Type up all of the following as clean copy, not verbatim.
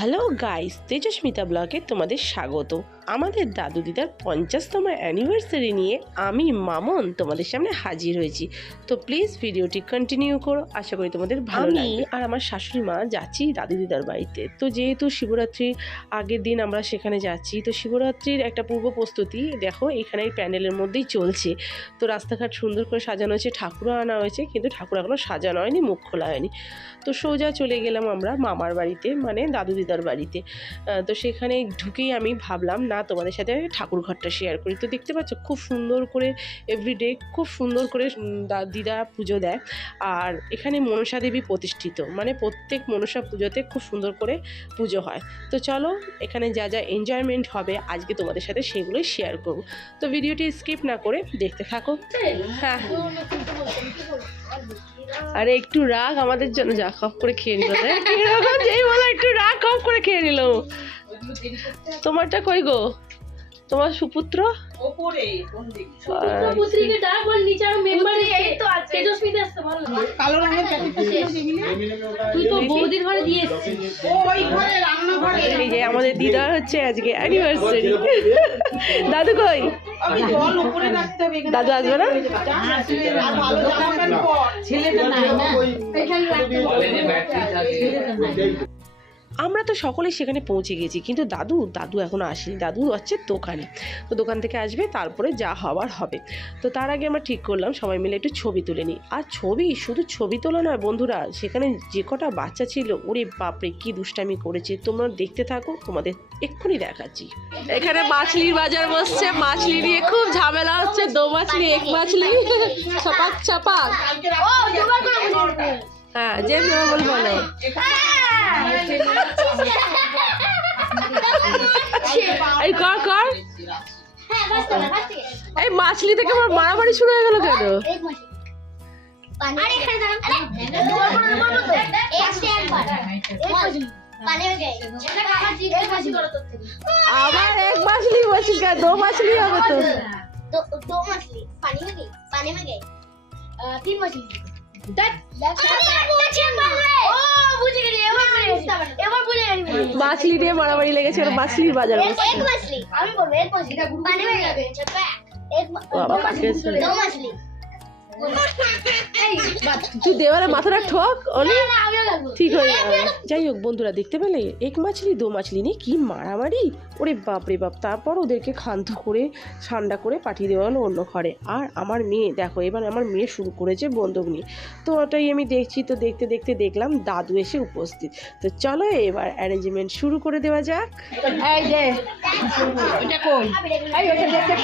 Hello guys, তেজস্মিতা ব্লগে তোমাদের স্বাগত। আমাদের দাদু দিদার 50তম অ্যানিভার্সারি নিয়ে আমি মামন তোমাদের সামনে হাজির হয়েছি। তো প্লিজ ভিডিওটি কন্টিনিউ করো, আশা করি তোমাদের ভালো লাগবে। আর আমার শাশুড়ি মা যাচ্ছি দাদু দিদার বাড়িতে। তো যেহেতু শিবরাত্রির আগের দিন আমরা সেখানে যাচ্ছি, তো শিবরাত্রির একটা পূর্ব প্রস্তুতি দেখো এখানে প্যান্ডেলের মধ্যেই চলছে। তো রাস্তাঘাট সুন্দর করে সাজানো হয়েছে, ঠাকুরও আনা হয়েছে, কিন্তু ঠাকুর এখনও সাজানো হয়নি, মুখ খোলা হয়নি। তো সোজা চলে গেলাম আমরা মামার বাড়িতে, মানে দাদু দিদার বাড়িতে। তো সেখানে ঢুকেই আমি ভাবলাম না তোমাদের সাথে ঠাকুর ঘরটা শেয়ার করি। তো দেখতে পাচ্ছ খুব সুন্দর করে এভরিডে খুব সুন্দর করে দিদা পুজো দেয়। আর এখানে মনসা দেবী প্রতিষ্ঠিত, মানে প্রত্যেক মনসা পুজোতে খুব সুন্দর করে পুজো হয়। তো চলো এখানে যা যা এনজয়মেন্ট হবে আজকে তোমাদের সাথে সেগুলোই শেয়ার করব। তো ভিডিওটি স্কিপ না করে দেখতে থাকো। হ্যাঁ, আরে একটু রাগ আমাদের জন্য, যা খপ করে খেয়ে নিল, যেই বলো একটু রাগ খপ করে খেয়ে নিল। তোমারটা কই গো, তোমার সুপুত্র? এই যে আমাদের দিদার হচ্ছে আজকে অ্যানিভার্সারি। দাদু কই? দাদু আসবে না? আমরা তো সকলেই সেখানে পৌঁছে গেছি, কিন্তু দাদু এখনো আসেনি। দাদু হচ্ছে দোকানে, তো দোকান থেকে আসবে, তারপরে যা হওয়ার হবে। তো তার আগে আমরা ঠিক করলাম সবাই মিলে একটু ছবি তুলে নিই। আর শুধু ছবি তোলা নয় বন্ধুরা, সেখানে যে কটা বাচ্চা ছিল, ওরে বাপরে কি দুষ্টামি করেছে, তোমরা দেখতে থাকো, তোমাদের এক্ষুনি দেখাচ্ছি। এখানে মাছলির বাজার বসছে, মাছলি নিয়ে খুব ঝামেলা হচ্ছে। দো মাছলি, এক মাছলি, ছাপাক ছাপাক। হ্যাঁ, যে বলবো না, এই কর কর। এই মাছলি থেকে আমার মারামারি শুরু হয়ে গেল কেন? আবার এক মাছলি বলছি, দো মাছলি হবে তো। दो मछली पानी में गई, पानी में गई, तीन मछली। মাছলি নিয়ে মারামারি লেগেছে, মাছলির বাজার। एक मछली, আমি বলবো এক মছলি পানি में गई, एक दो मछली। তুই দেওয়ালে মাথাটা ঠক, ঠিক হয়ে যাবে। যাই হোক বন্ধুরা, দেখতে পেলে এক মাছলি দো মাছলি নিয়ে কি মারামারি, ওরে বাপ রে বাপ। তারপর ওদেরকে ক্ষান্ত করে ঠান্ডা করে পাঠিয়ে দেওয়া হলো অন্য ঘরে। আর আমার মেয়ে দেখো, এবার আমার মেয়ে শুরু করেছে বন্দুক নিয়ে। তো ওটাই আমি দেখছি। তো দেখতে দেখতে দেখলাম দাদু এসে উপস্থিত। তো চলো এবার অ্যারেঞ্জমেন্ট শুরু করে দেওয়া যাক। এই যে ওটা কই, এই ওটা দেখতে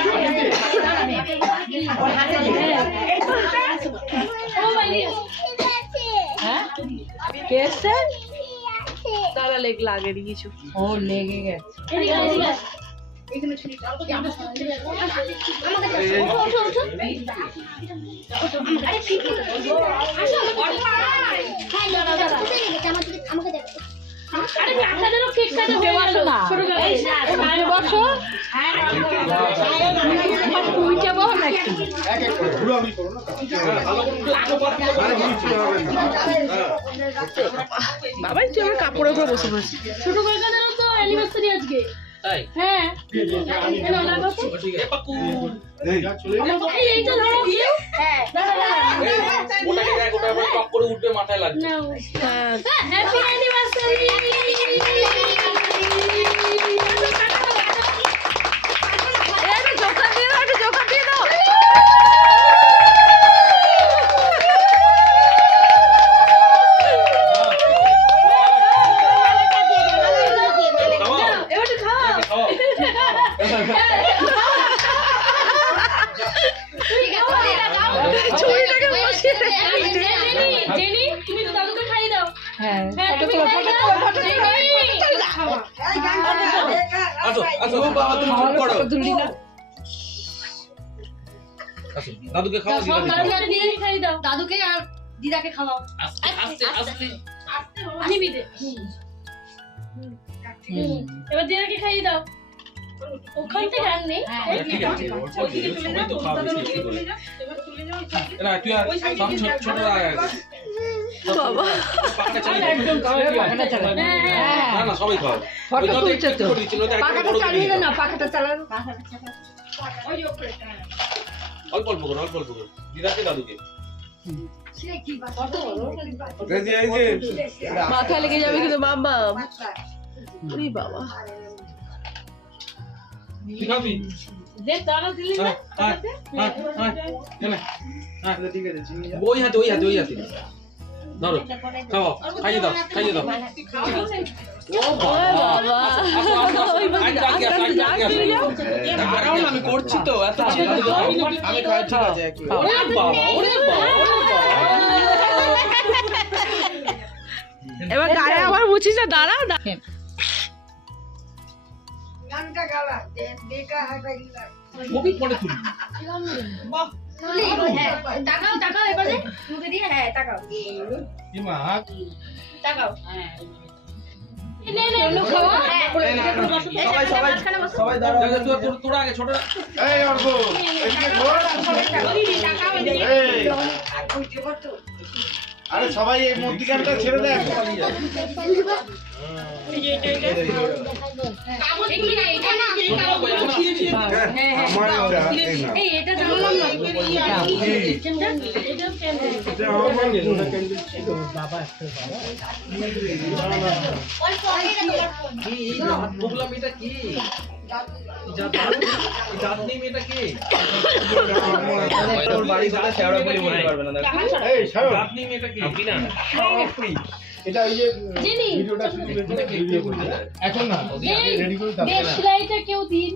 তারা লাগেনি কিছু, ও লেগে গেছে। বাবাই তুই আমার কাপড়ের উপরে বসে পড়েছি। ছোট কাকাদেরও তো অ্যানিভার্সারি আজকে। হ্যাঁ, এইটা ধরো। উঠবে মাথায় লাগবে। Happy anniversary. দাদুকে খাই দাও, দাদুকে আর দিদাকে খাওয়াও। এবার দিদাকে খাইয়ে দাও। ওখান থেকে আর নেই। না তুই আর ছোট বাবা পাখাটা চালিয়ে দাও। একদম পাখাটা চালাও। না না সবাই খাও ফটো ওই জন্য তুলছে একটু তো। করে দিচ্ছিল, ওটা একটু পাখাটা বড় করে চালিয়ে দে দিও। না, পাখাটা চালানো। অল্প অল্প করে অল্প অল্প করে দিদাকে দাদুকে মাথা লেগে যাবে কিন্তু মাম্মা ওরে বাবা তুই খাবি যে দানা দিলি না হ্যাঁ হ্যাঁ হ্যাঁ হ্যাঁ ওই হাতে ধরো খাও খাইয়ে দাও ও বাবা আসো আসো আসো আগে দাঁড়াও না, আমি করছি তো এত আমি খাই ঠিক আছে একই ওরে বাবা এবার গায়ে আবার মুছিস না দাঁড়া না কবি পড়ে তুলি তাকাও এবারে মুখে দিয়ে হ্যাঁ তাকাও তাকাও নে নে নে খাওয়া সবাই সবাই সবাই দাঁড়াও তোরা আগে ছোট আরে সবাই এই মূর্তিকারটা ছেড়ে দেয় আমার এটা বললাম এটা কি জাতনি মেয়েটা কি তোর বাড়ি কথা শেয়ার বলি বলতে পারবে না দেখো এই ছাড়ো জাতনি মেয়েটা কি না এটা ওই যে জিনি ভিডিওটা শুট করে ভিডিও করতে এখন না রেডি করে দাও বেশ লাইটা কেউ দিন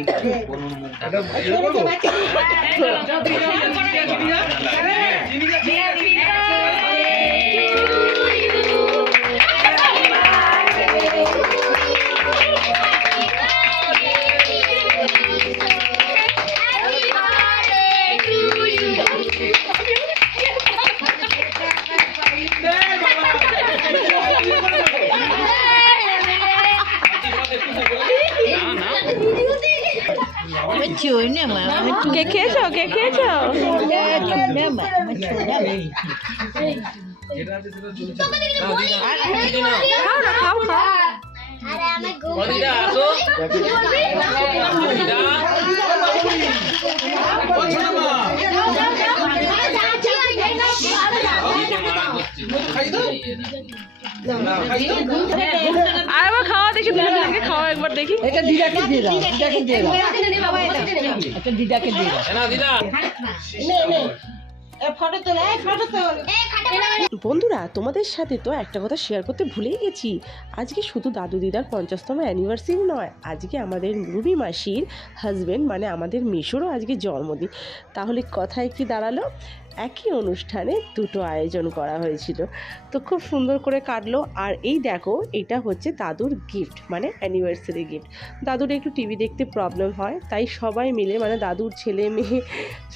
এটা ভিডিও করব কে খেয়েছো যেটা আছে সেটা চলে খাও না খাও আরে আমার গো দিদা আসো দিদা ও ছোট মা খাই দাও খাই দাও আর একবার খাওয়া দেখি দুজনকে খাওয়া একবার দেখি এটা দিদাকে দিয়ে দাও, দিদাকে দিয়ে দাও। এটা দিদাকে দিয়ে দাও। না দিদা বন্ধুরা তোমাদের সাথে তো একটা কথা শেয়ার করতে ভুলেই গেছি আজকে শুধু দাদু দিদার 50তম অ্যানিভার্সারি নয় আজকে আমাদের রুবি মাসির হাজবেন্ড মানে আমাদের মিশুরও আজকে জন্মদিন তাহলে কথায় কি দাঁড়ালো একই অনুষ্ঠানে দুটো আয়োজন করা হয়েছিল তো খুব সুন্দর করে কাটলো আর এই দেখো এটা হচ্ছে দাদুর গিফট মানে অ্যানিভার্সারি গিফট দাদুর একটু টিভি দেখতে প্রবলেম হয় তাই সবাই মিলে মানে দাদুর ছেলে মেয়ে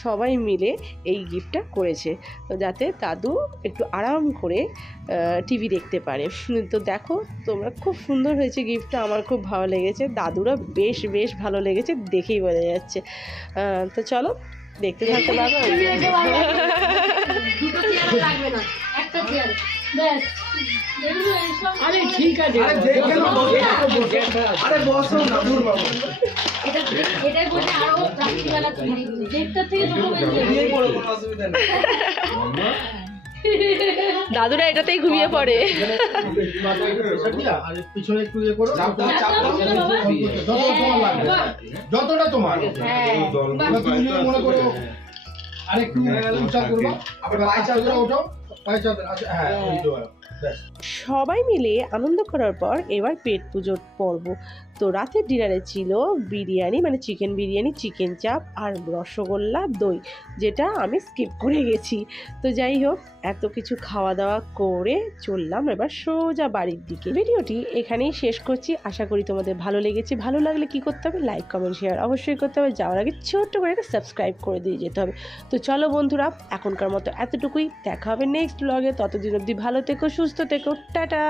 সবাই মিলে এই গিফটটা করেছে তো যাতে দাদু একটু আরাম করে টিভি দেখতে পারে তো দেখো তোমরা খুব সুন্দর হয়েছে গিফটটা আমার খুব ভালো লেগেছে দাদুরা বেশ ভালো লেগেছে দেখেই বোঝা যাচ্ছে তো চলো দেখতে থাকতে পারবো দুটো চেয়ার লাগবে না একটা চেয়ার বেশ দেখুন এইসব আরে ঠিক আছে। আরে দেখে নাও, আরে বসো না দূর বাবা এটাই বলতে আরো রাত্রিবেলা দেড়টা থেকে দুটো বেজে দিয়ে পড়ো, কোনো অসুবিধা নেই দাদুরা এটাতেই ঘুমিয়ে পড়ে আর পিছনে একটু ইয়ে করো চাপ দাও, চাপ দাও। যতটা তোমার লাগবে যতটা তোমার তুমি মনে করো আরেকটু উঁচা করবা আবার পায়ে চাপ করে ওঠো পায়ে চাপ আচ্ছা হ্যাঁ এই তো ব্যাস সবাই মিলে আনন্দ করার পর এবার পেট পুজোর পর্ব তো রাতের ডিনারে ছিল বিরিয়ানি মানে চিকেন বিরিয়ানি চিকেন চাপ আর রসগোল্লা দই যেটা আমি স্কিপ করে গেছি তো যাই হোক এত কিছু খাওয়া দাওয়া করে চললাম এবার সোজা বাড়ির দিকে ভিডিওটি এখানেই শেষ করছি আশা করি তোমাদের ভালো লেগেছে ভালো লাগলে কি করতে হবে লাইক কমেন্ট শেয়ার অবশ্যই করতে হবে যাওয়ার আগে ছোট্ট করে একটা সাবস্ক্রাইব করে দিয়ে যেতে হবে তো চলো বন্ধুরা এখনকার মতো এতটুকুই দেখা হবে নেক্সট ব্লগে ততদিন অবধি ভালো থেকো সুস্থ থেকো টাটা।